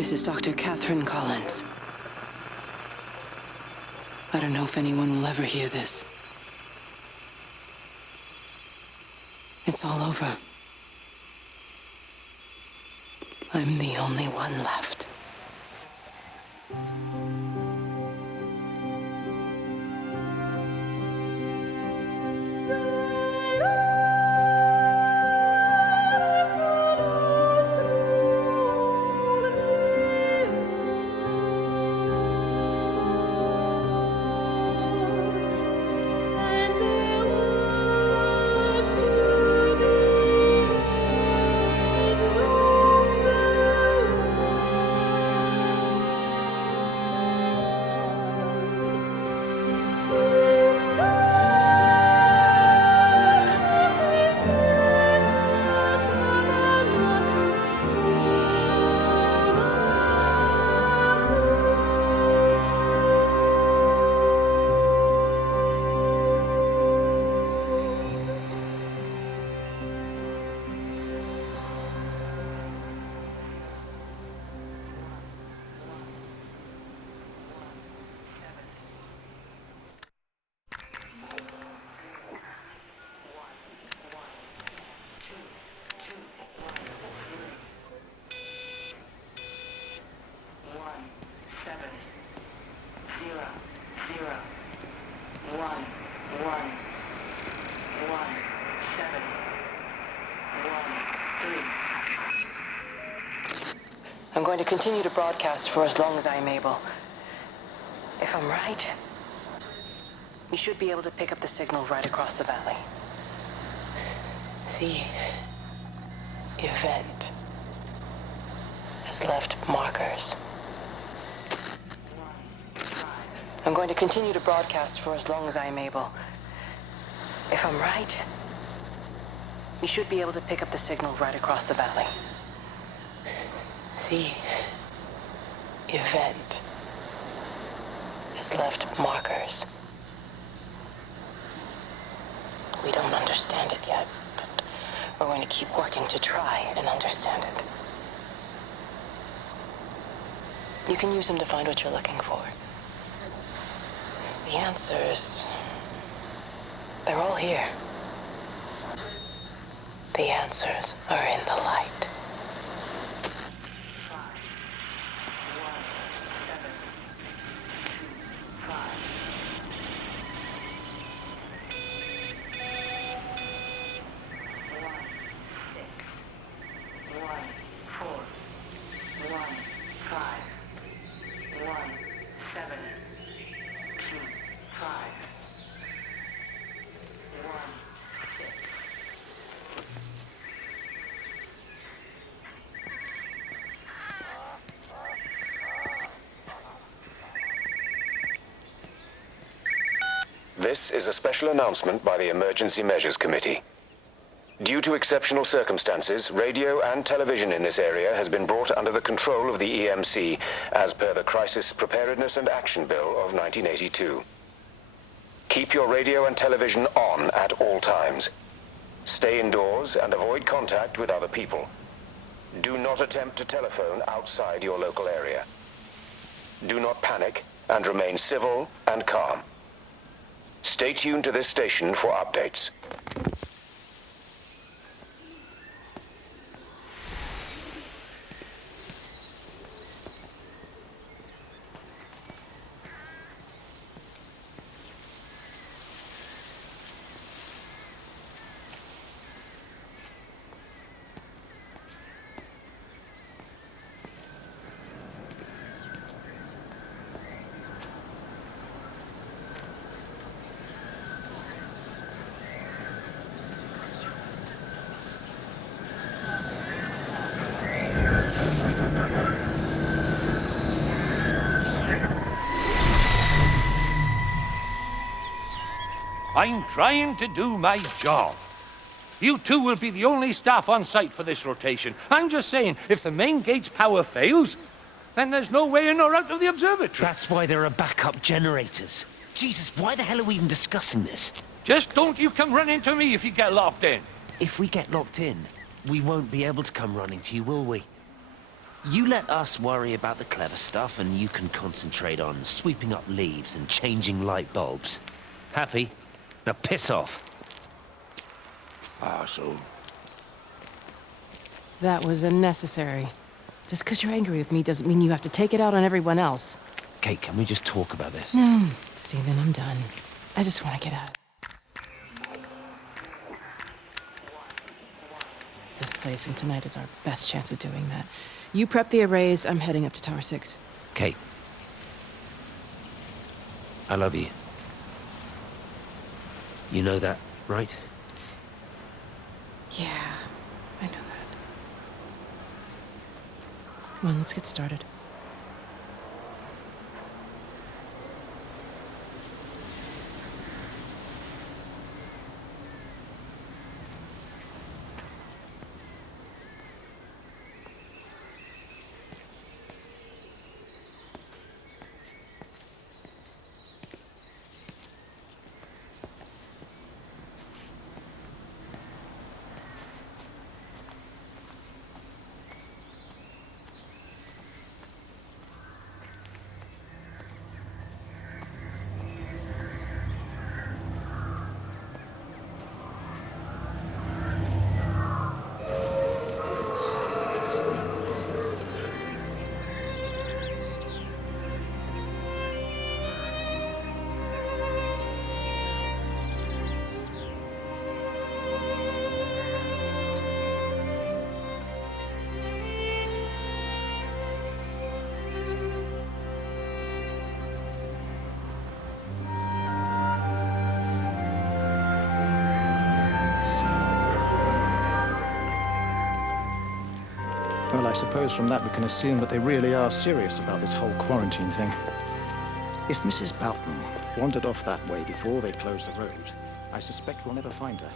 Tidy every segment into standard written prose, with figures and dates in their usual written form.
This is Dr. Catherine Collins. I don't know if anyone will ever hear this. It's all over. I'm the only one left. I'm going to continue to broadcast for as long as I'm able. If I'm right, we should be able to pick up the signal right across the valley. The event has left markers. I'm going to continue to broadcast for as long as I'm able. If I'm right, we should be able to pick up the signal right across the valley. The event has left markers. We don't understand it yet, but we're going to keep working to try and understand it. You can use them to find what you're looking for. The answers, they're all here. The answers are in the light. This is a special announcement by the Emergency Measures Committee. Due to exceptional circumstances, radio and television in this area has been brought under the control of the EMC as per the Crisis Preparedness and Action Bill of 1982. Keep your radio and television on at all times. Stay indoors and avoid contact with other people. Do not attempt to telephone outside your local area. Do not panic and remain civil and calm. Stay tuned to this station for updates. I'm trying to do my job. You two will be the only staff on site for this rotation. I'm just saying, if the main gate's power fails, then there's no way in or out of the observatory. That's why there are backup generators. Jesus, why the hell are we even discussing this? Just don't you come running to me if you get locked in. If we get locked in, we won't be able to come running to you, will we? You let us worry about the clever stuff, and you can concentrate on sweeping up leaves and changing light bulbs. Happy? Now piss off. Arsehole. That was unnecessary. Just because you're angry with me doesn't mean you have to take it out on everyone else. Kate, can we just talk about this? No, Stephen, I'm done. I just want to get out. This place, and tonight is our best chance of doing that. You prep the arrays, I'm heading up to Tower 6. Kate. I love you. You know that, right? Yeah, I know that. Come on, let's get started. Well, I suppose from that we can assume that they really are serious about this whole quarantine thing. If Mrs. Boughton wandered off that way before they closed the road, I suspect we'll never find her.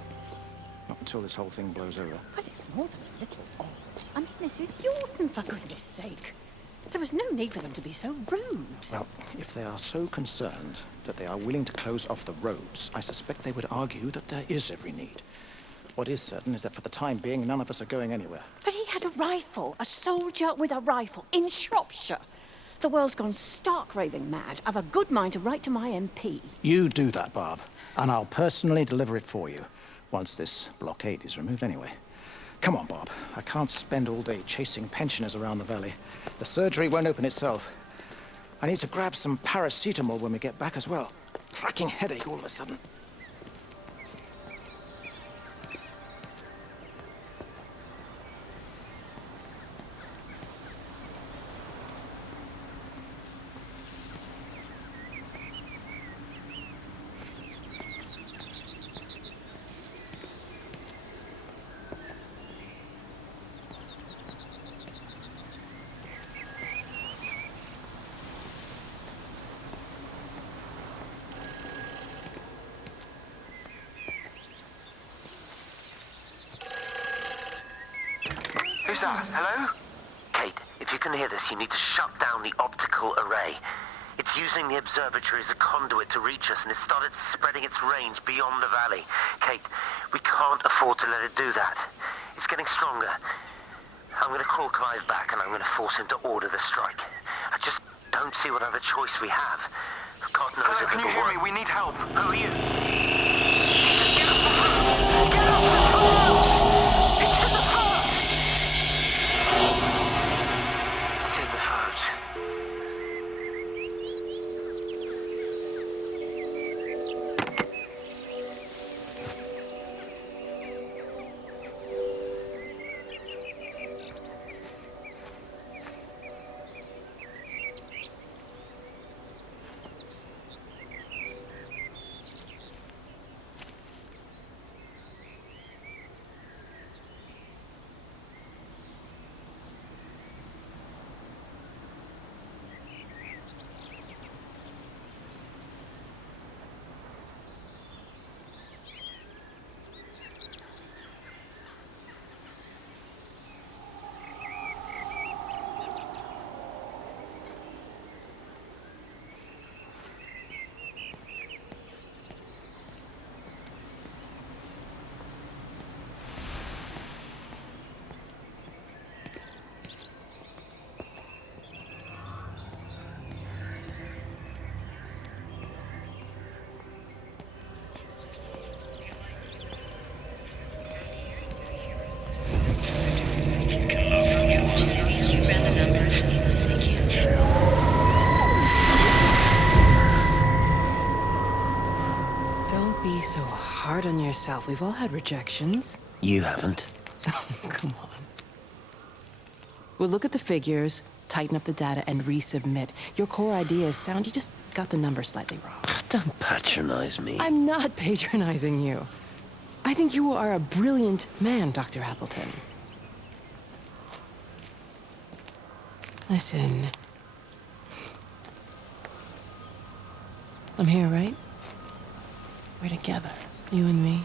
Not until this whole thing blows over. But it's more than a little odd. I mean, Mrs. Yorton, for goodness sake. There was no need for them to be so rude. Well, if they are so concerned that they are willing to close off the roads, I suspect they would argue that there is every need. What is certain is that for the time being, none of us are going anywhere. But he had a rifle, a soldier with a rifle, in Shropshire. The world's gone stark raving mad. I've a good mind to write to my MP. You do that, Barb, and I'll personally deliver it for you, once this blockade is removed anyway. Come on, Bob. I can't spend all day chasing pensioners around the valley. The surgery won't open itself. I need to grab some paracetamol when we get back as well. Cracking headache all of a sudden. Who's that? Hello? Kate, if you can hear this, you need to shut down the optical array. It's using the observatory as a conduit to reach us, and it's started spreading its range beyond the valley. Kate, we can't afford to let it do that. It's getting stronger. I'm going to call Clive back, and I'm going to force him to order the strike. I just don't see what other choice we have. God knows Hello, if can you it'll hear work. me? We need help. Who are you? Jesus, get off the phone! Get off the phone! It's in the phone! It's in the phone. hard on yourself. We've all had rejections. You haven't. Come on. We'll look at the figures, tighten up the data, and resubmit. Your core idea is sound, you just got the numbers slightly wrong. Don't patronize me. I'm not patronizing you. I think you are a brilliant man, Dr. Appleton. Listen. I'm here, right? We're together, you and me.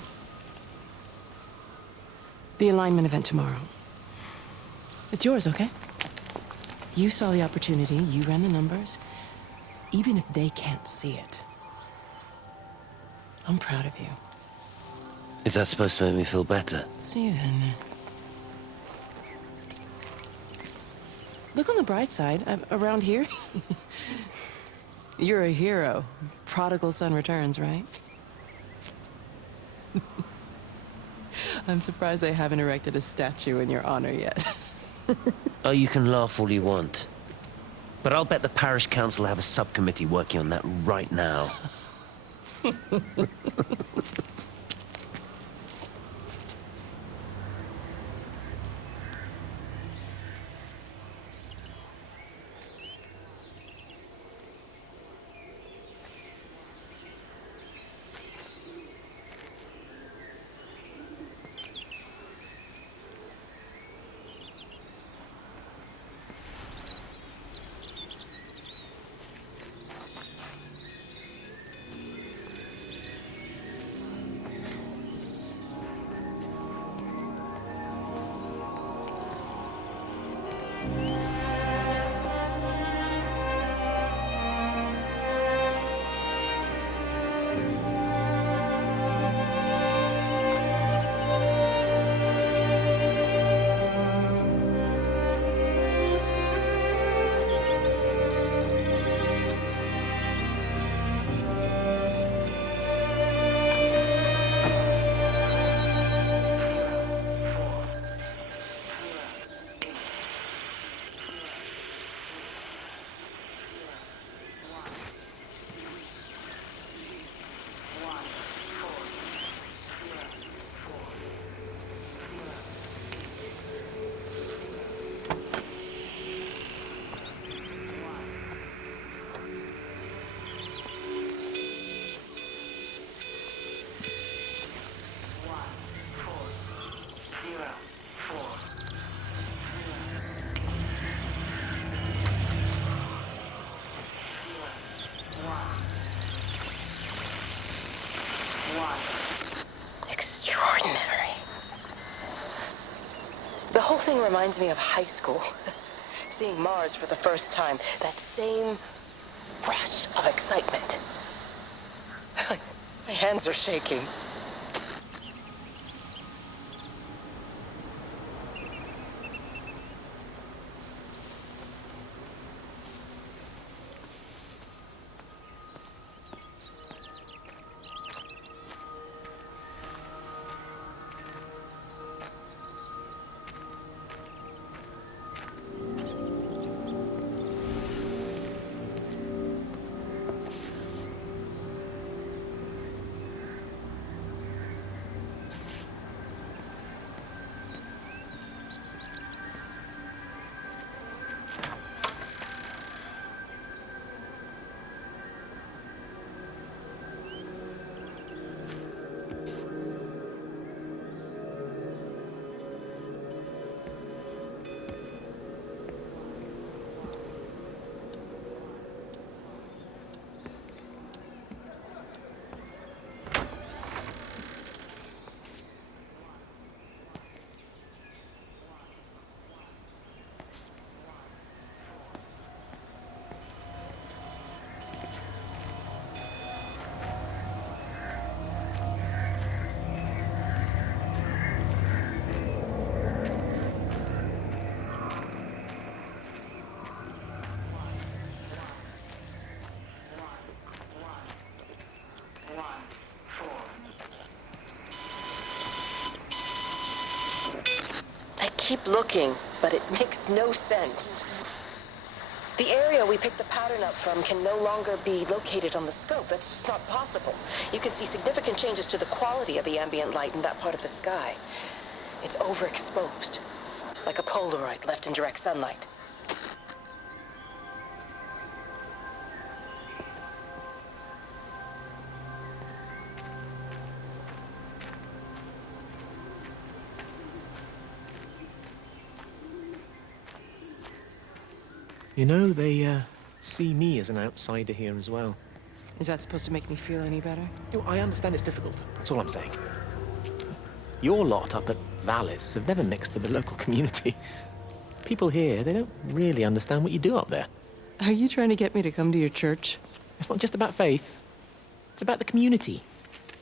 The alignment event tomorrow. It's yours, okay? You saw the opportunity, you ran the numbers. Even if they can't see it, I'm proud of you. Is that supposed to make me feel better? Steven. Look on the bright side. Around here, you're a hero. Prodigal son returns, right? I'm surprised they haven't erected a statue in your honor yet. Oh, you can laugh all you want. But I'll bet the parish council have a subcommittee working on that right now. Extraordinary. The whole thing reminds me of high school. Seeing Mars for the first time. That same rush of excitement. My hands are shaking. Keep looking, but it makes no sense. The area we picked the pattern up from can no longer be located on the scope. That's just not possible. You can see significant changes to the quality of the ambient light in that part of the sky. It's overexposed, like a Polaroid left in direct sunlight. You know, they see me as an outsider here as well. Is that supposed to make me feel any better? You know, I understand it's difficult. That's all I'm saying. Your lot up at Vallis have never mixed with the local community. People here, they don't really understand what you do up there. Are you trying to get me to come to your church? It's not just about faith. It's about the community.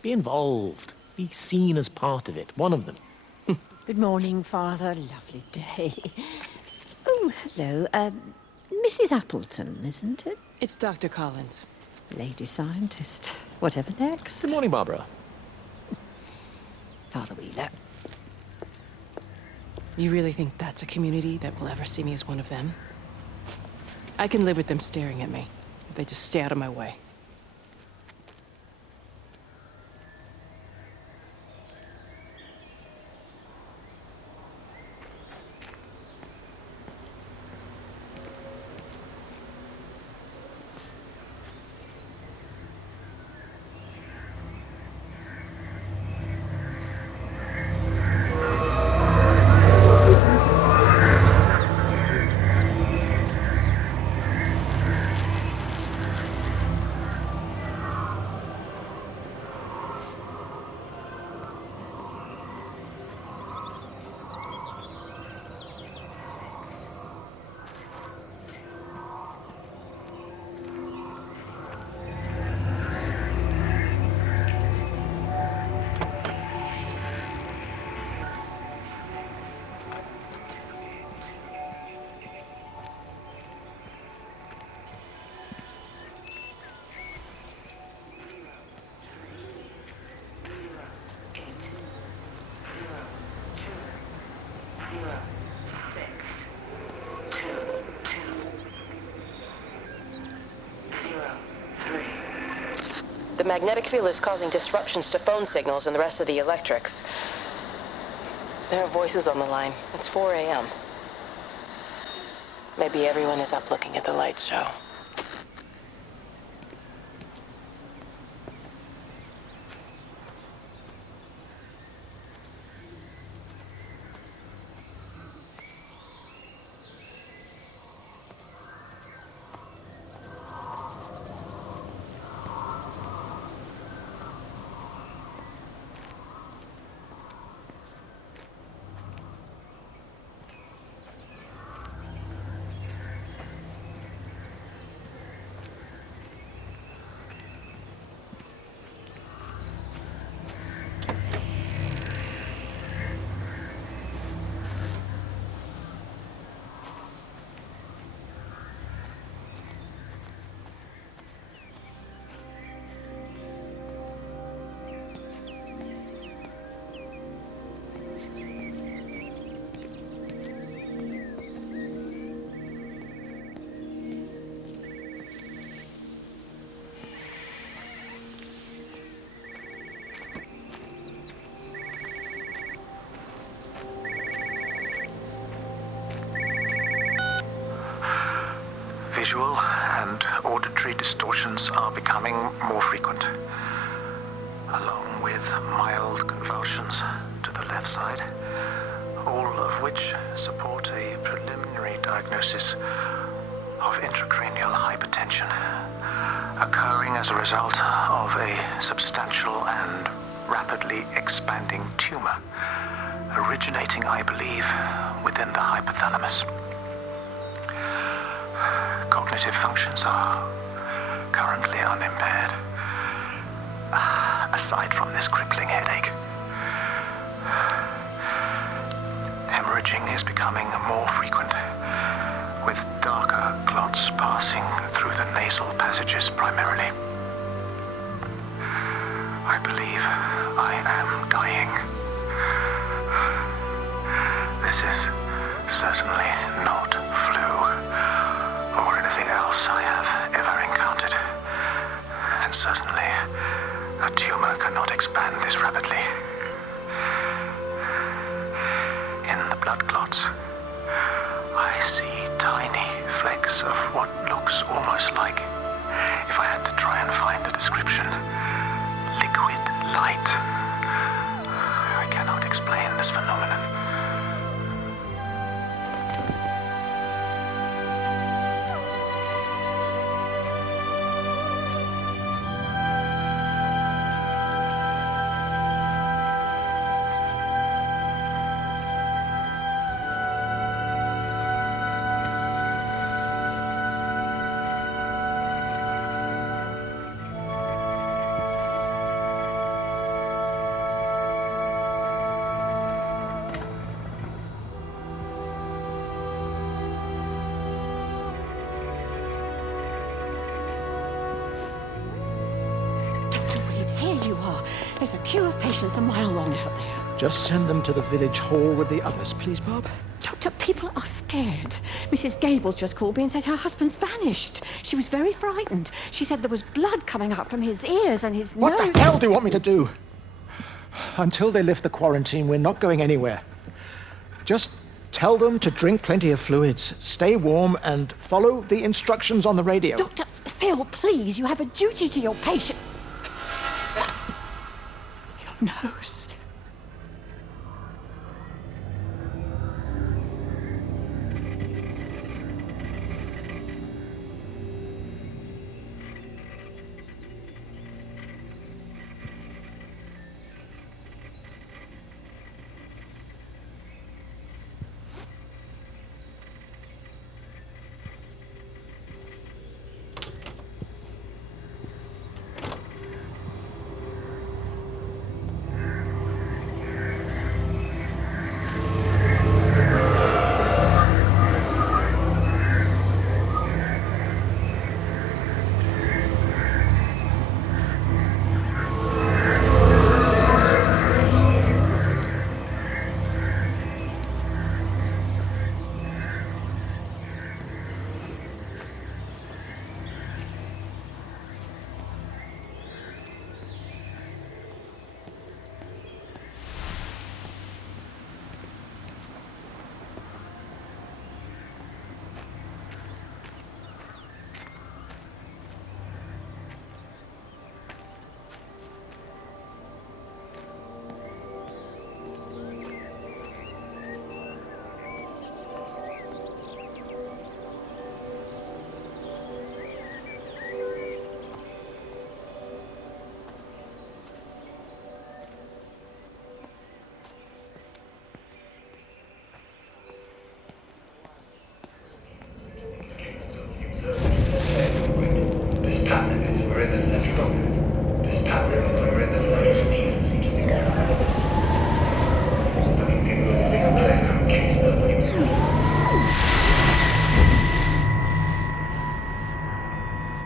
Be involved. Be seen as part of it. One of them. Good morning, Father. Lovely day. Oh, hello. Mrs. Appleton, isn't it? It's Dr. Collins. Lady scientist. Whatever next. Good morning, Barbara. Father Wheeler. You really think that's a community that will ever see me as one of them? I can live with them staring at me. If they just stay out of my way. The magnetic field is causing disruptions to phone signals and the rest of the electrics. There are voices on the line. It's 4 a.m. Maybe everyone is up looking at the light show. Visual and auditory distortions are becoming more frequent, along with mild convulsions to the left side, all of which support a preliminary diagnosis of intracranial hypertension, occurring as a result of a substantial and rapidly expanding tumor, originating, I believe, within the hypothalamus. Cognitive functions are currently unimpaired, aside from this crippling headache. Hemorrhaging is becoming more frequent, with darker clots passing through the nasal passages primarily. I believe I am dying. This is certainly not flu or anything mass of what looks almost like, if I had to try and find a description, liquid light. I cannot explain this phenomenon. Here you are. There's a queue of patients a mile long out there. Just send them to the village hall with the others, please, Bob. Doctor, people are scared. Mrs. Gable's just called me and said her husband's vanished. She was very frightened. She said there was blood coming up from his ears and his nose. What the hell do you want me to do? Until they lift the quarantine, we're not going anywhere. Just tell them to drink plenty of fluids, stay warm, and follow the instructions on the radio. Dr. Phil, please, you have a duty to your patient. Your nose.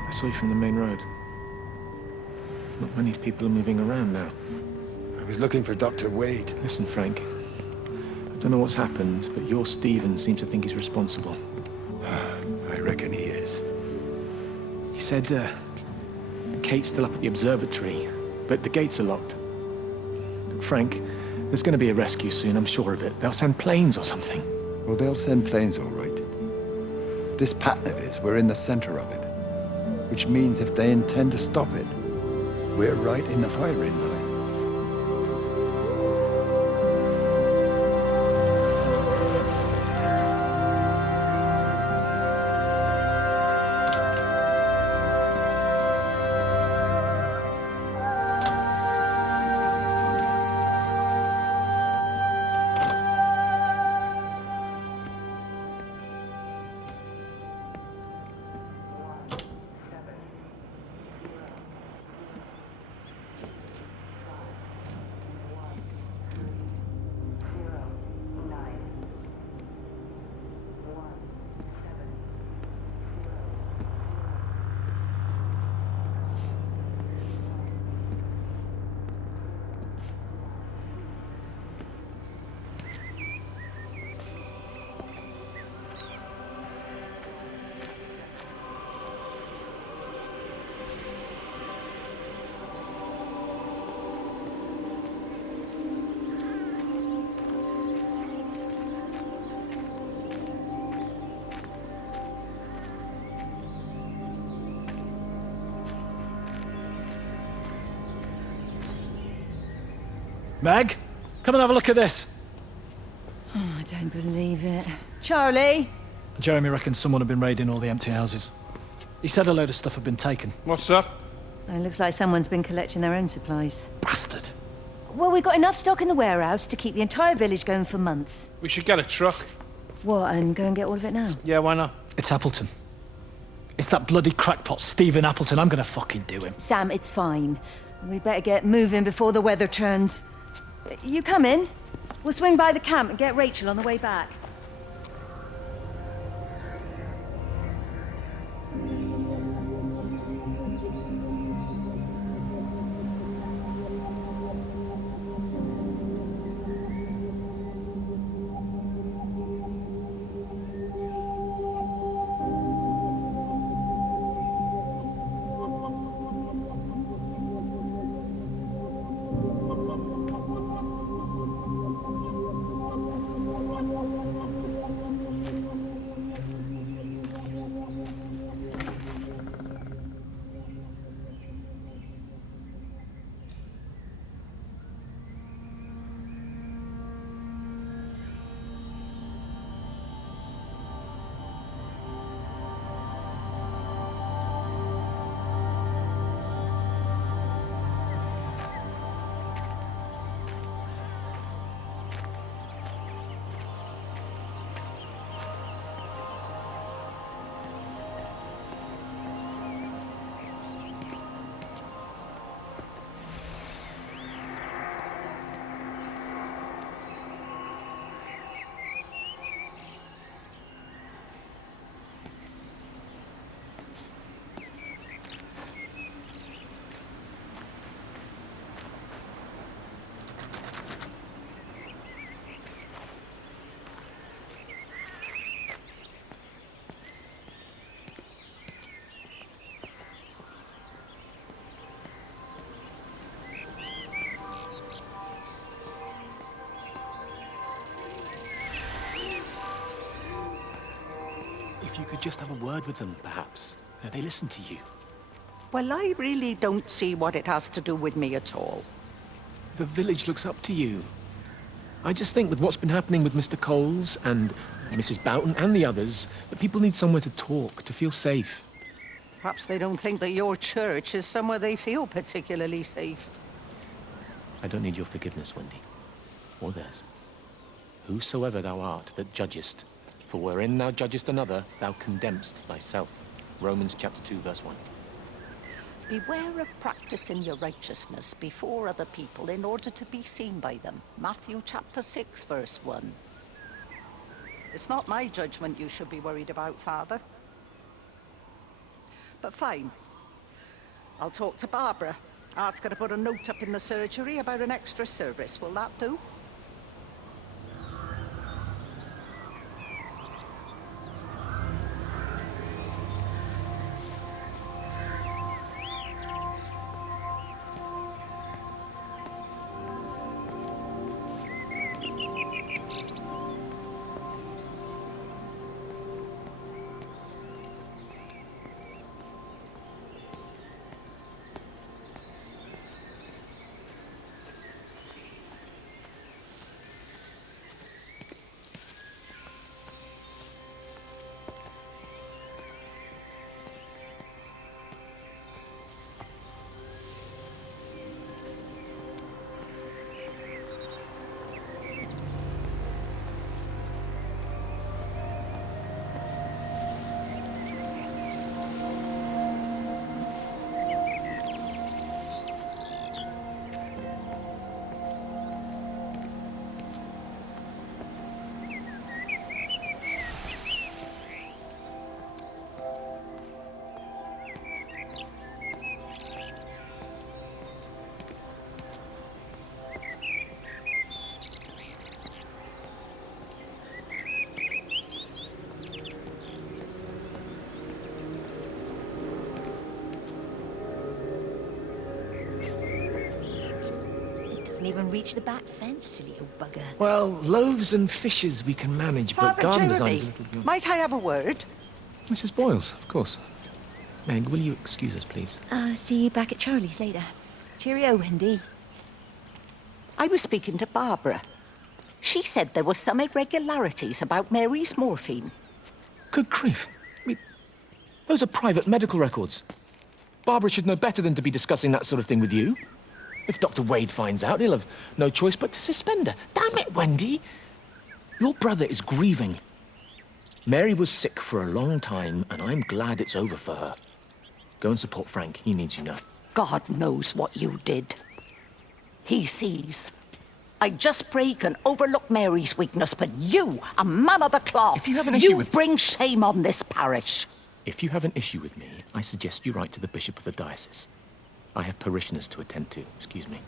I saw you from the main road. Not many people are moving around now. I was looking for Dr. Wade. Listen, Frank. I don't know what's happened, but your Stephen seems to think he's responsible. I reckon he is. He said, Kate's still up at the observatory, but the gates are locked. Look, Frank, there's going to be a rescue soon, I'm sure of it. They'll send planes or something. Well, they'll send planes, all right. This pattern of his, we're in the center of it. Which means if they intend to stop it, we're right in the firing line. Meg, come and have a look at this. Oh, I don't believe it. Charlie? Jeremy reckons someone had been raiding all the empty houses. He said a load of stuff had been taken. What's that? It looks like someone's been collecting their own supplies. Bastard. Well, we've got enough stock in the warehouse to keep the entire village going for months. We should get a truck. What, and go and get all of it now? Yeah, why not? It's Appleton. It's that bloody crackpot, Stephen Appleton. I'm gonna fucking do him. Sam, it's fine. We better get moving before the weather turns. You come in. We'll swing by the camp and get Rachel on the way back. If you could just have a word with them, perhaps. They listen to you. Well, I really don't see what it has to do with me at all. The village looks up to you. I just think with what's been happening with Mr. Coles and Mrs. Boughton and the others, that people need somewhere to talk, to feel safe. Perhaps they don't think that your church is somewhere they feel particularly safe. I don't need your forgiveness, Wendy. Or theirs. Whosoever thou art that judgest, for wherein thou judgest another, thou condemnest thyself. Romans chapter 2, verse 1. Beware of practicing your righteousness before other people in order to be seen by them. Matthew chapter 6, verse 1. It's not my judgment you should be worried about, Father. But fine. I'll talk to Barbara. Ask her to put a note up in the surgery about an extra service. Will that do? Even reach the back fence, silly old bugger. Well, loaves and fishes we can manage, but Father garden Jeremy, design's a little beyond. might I have a word? Mrs. Boyles, of course. Meg, will you excuse us, please? See you back at Charlie's later. Cheerio, Wendy. I was speaking to Barbara. She said there were some irregularities about Mary's morphine. Good grief. I mean, those are private medical records. Barbara should know better than to be discussing that sort of thing with you. If Dr. Wade finds out, he'll have no choice but to suspend her. Damn it, Wendy! Your brother is grieving. Mary was sick for a long time, and I'm glad it's over for her. Go and support Frank. He needs you now. God knows what you did. He sees. I just break and overlook Mary's weakness, but you, a man of the cloth, if you have an issue with... bring shame on this parish. If you have an issue with me, I suggest you write to the Bishop of the Diocese. I have parishioners to attend to. Excuse me.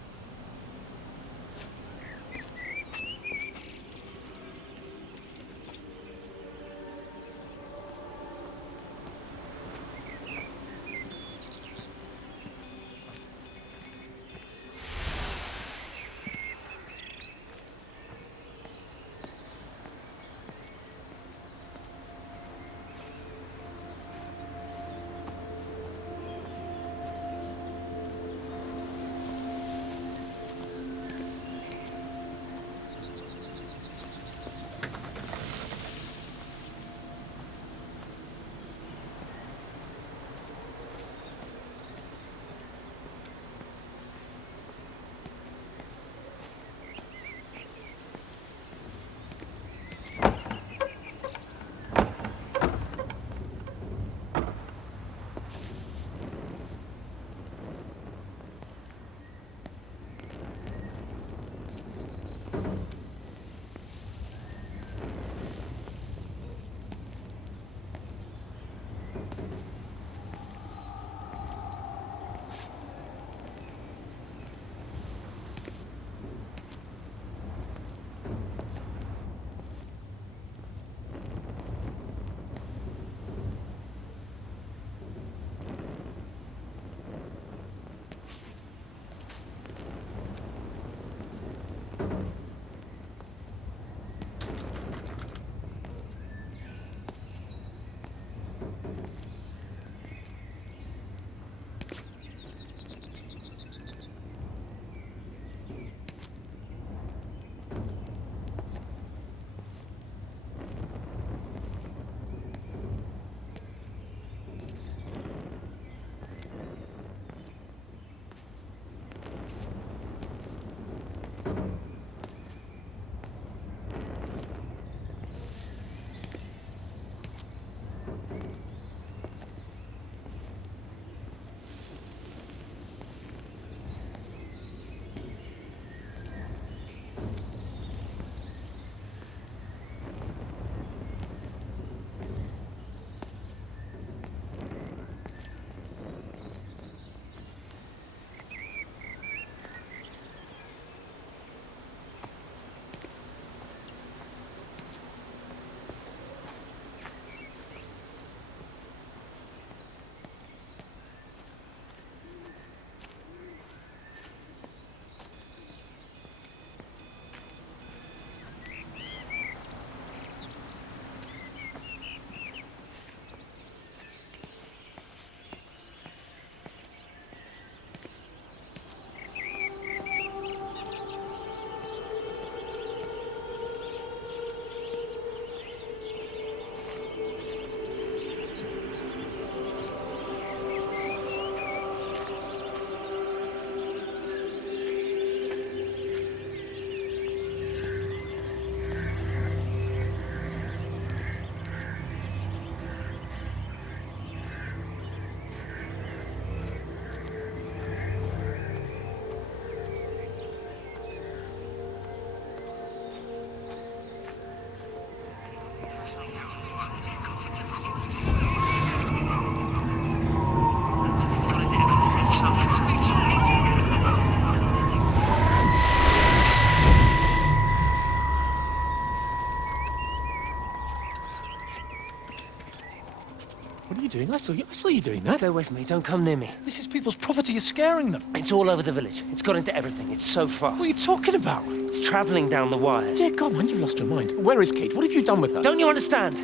What are you doing? I saw you doing that. Stay away from me. Don't come near me. This is people's property. You're scaring them. It's all over the village. It's got into everything. It's so fast. What are you talking about? It's traveling down the wires. Dear God, man, you've lost your mind. Where is Kate? What have you done with her? Don't you understand?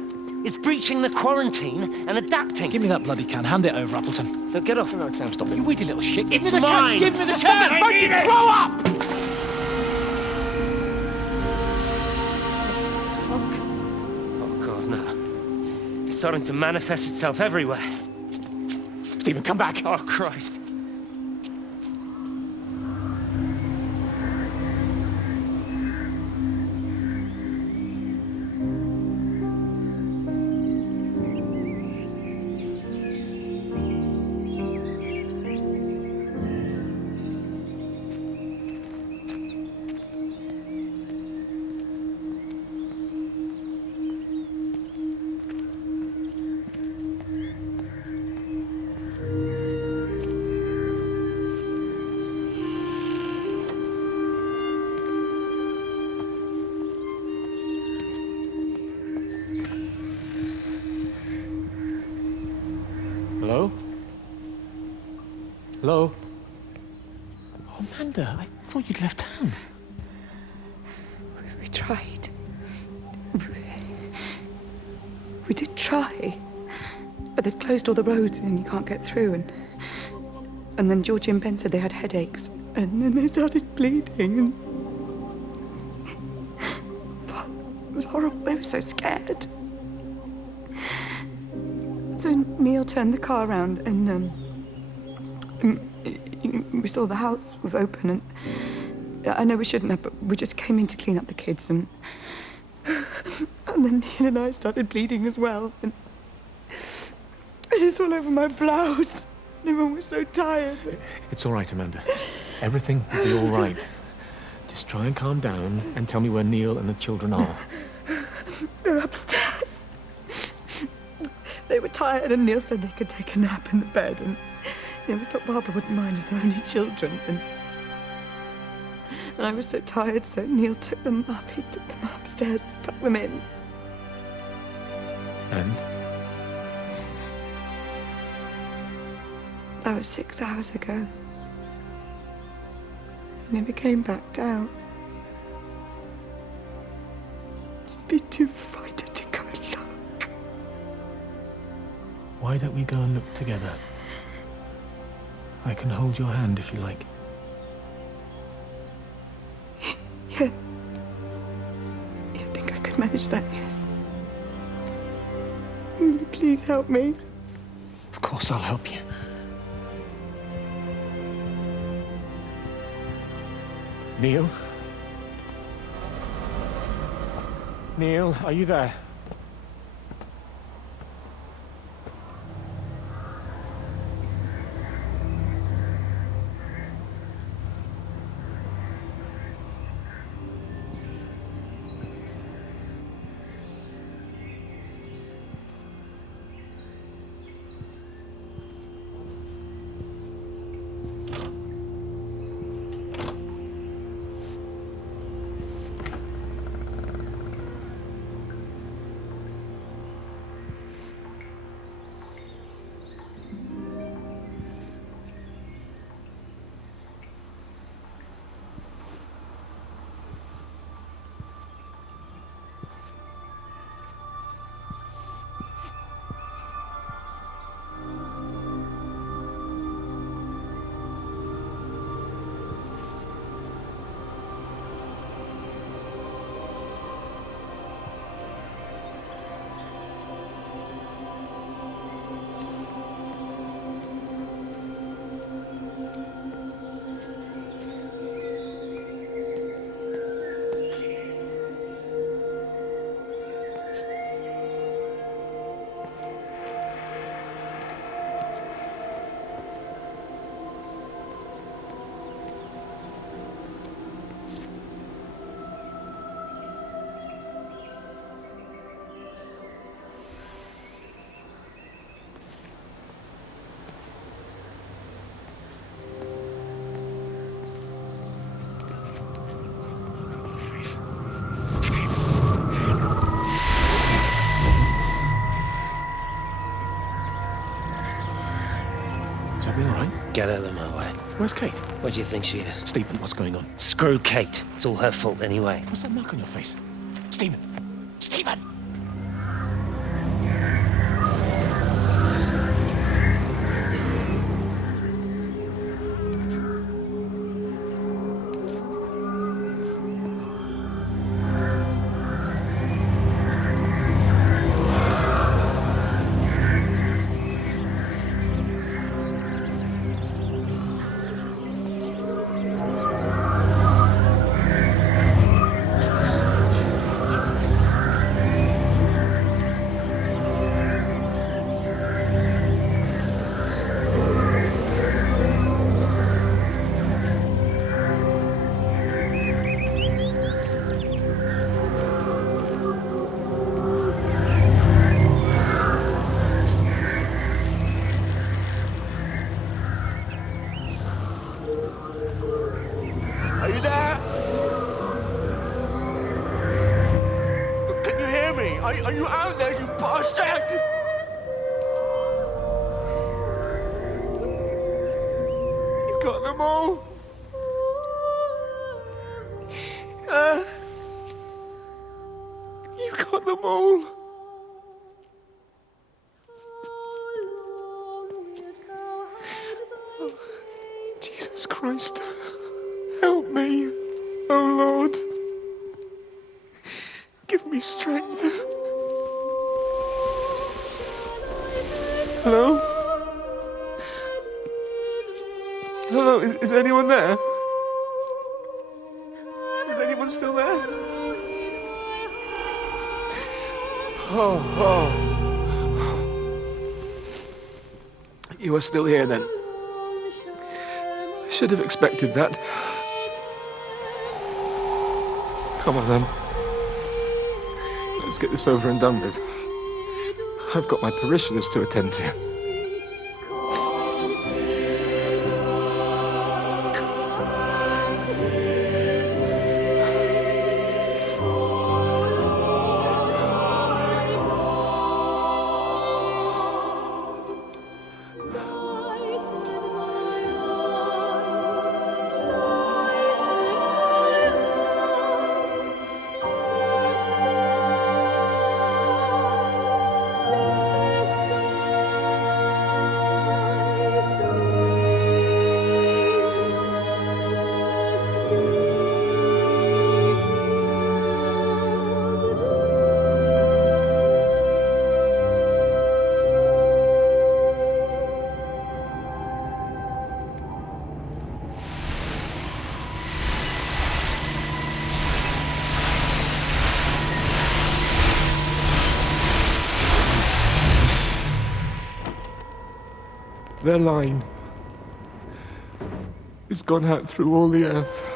It's breaching the quarantine and adapting. Give me that bloody can. Hand it over, Appleton. No, get off. No, Sam, stop it. You weedy little shit. It's mine. Give me the Stop can. it. I need it. Grow up! starting to manifest itself everywhere. Stephen, come back! Oh, Christ. Hello? Hello? Oh, Amanda, I thought you'd left town. We tried. We did try. But they've closed all the roads and you can't get through. And then Georgie and Ben said they had headaches. And then they started bleeding. And it was horrible. They were so scared. So Neil turned the car around and we saw the house was open, and I know we shouldn't have, but we just came in to clean up the kids, and then Neil and I started bleeding as well, and it's all over my blouse. Everyone was so tired. It's all right, Amanda. Everything will be all right. Just try and calm down and tell me where Neil and the children are. They're upstairs. They were tired, and Neil said they could take a nap in the bed, and we thought Barbara wouldn't mind as they're only children, and I was so tired, so Neil took them up. He took them upstairs to tuck them in. And? That was 6 hours ago. He never came back down. Just be too frightened to go look. Why don't we go and look together? I can hold your hand if you like. Yeah. I think I could manage that, yes. Will you please help me? Of course I'll help you. Neil? Neil, are you there? Is everything all right? Get out of my way. Where's Kate? Where do you think she is? Stephen, what's going on? Screw Kate. It's all her fault anyway. What's that mark on your face? Stephen! Stephen! Are you out there, you bastard? You got them all. You got them all. Oh, Jesus Christ. Help me, oh Lord. Give me strength. Hello? Hello, is anyone there? Is anyone still there? Oh. You are still here then? I should have expected that. Come on then. Let's get this over and done with. I've got my parishioners to attend to. Their line has gone out through all the earth,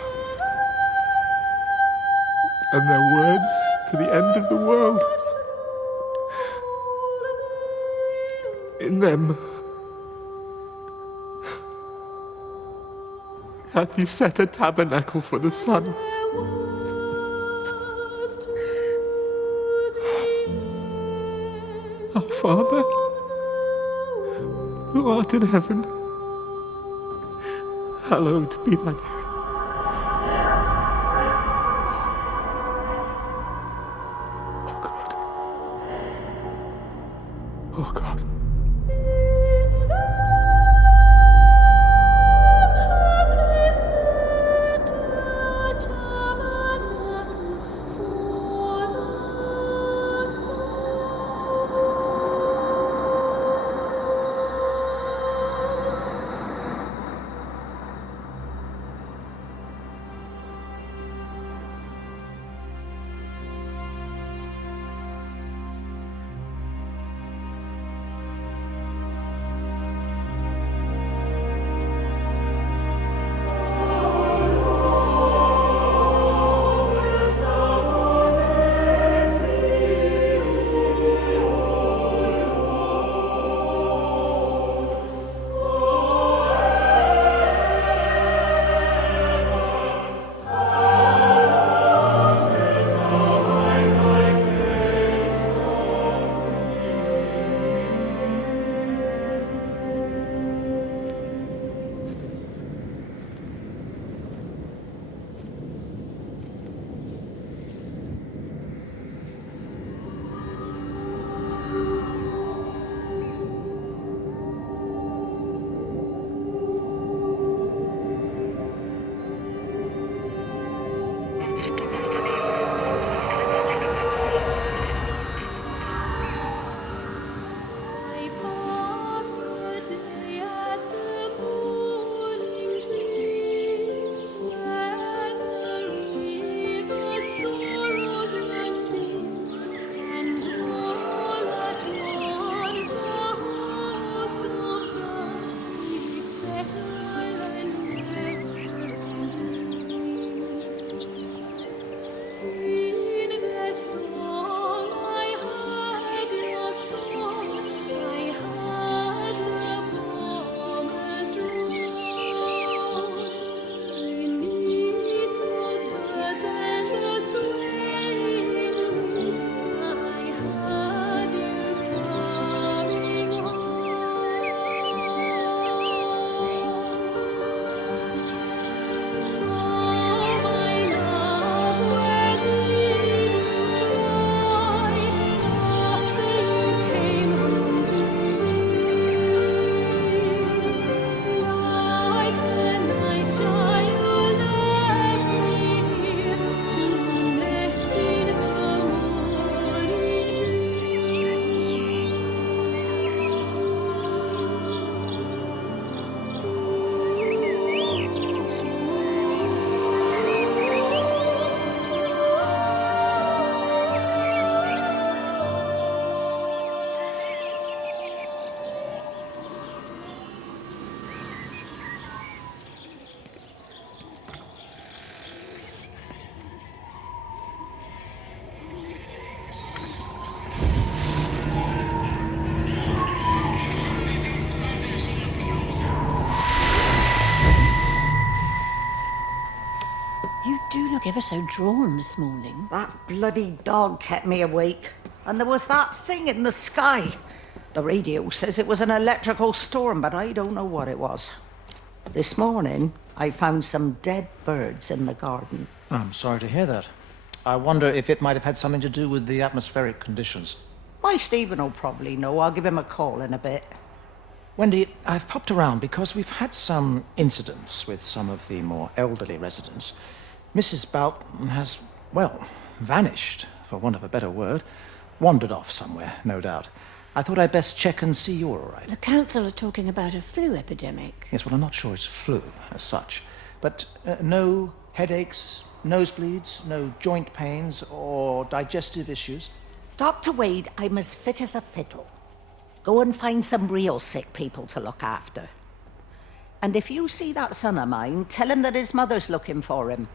and their words to the end of the world. In them hath he set a tabernacle for the sun. Our Father, who art in heaven, hallowed be thy name. Oh God. Oh God. look ever so drawn this morning. That bloody dog kept me awake. And there was that thing in the sky. The radio says it was an electrical storm, but I don't know what it was. This morning, I found some dead birds in the garden. I'm sorry to hear that. I wonder if it might have had something to do with the atmospheric conditions. My Stephen will probably know. I'll give him a call in a bit. Wendy, I've popped around because we've had some incidents with some of the more elderly residents. Mrs. Boughton has, well, vanished, for want of a better word. Wandered off somewhere, no doubt. I thought I'd best check and see you're all right. The council are talking about a flu epidemic. Yes, well, I'm not sure it's flu as such. But no headaches, nosebleeds, no joint pains or digestive issues? Dr. Wade, I'm as fit as a fiddle. Go and find some real sick people to look after. And if you see that son of mine, tell him that his mother's looking for him.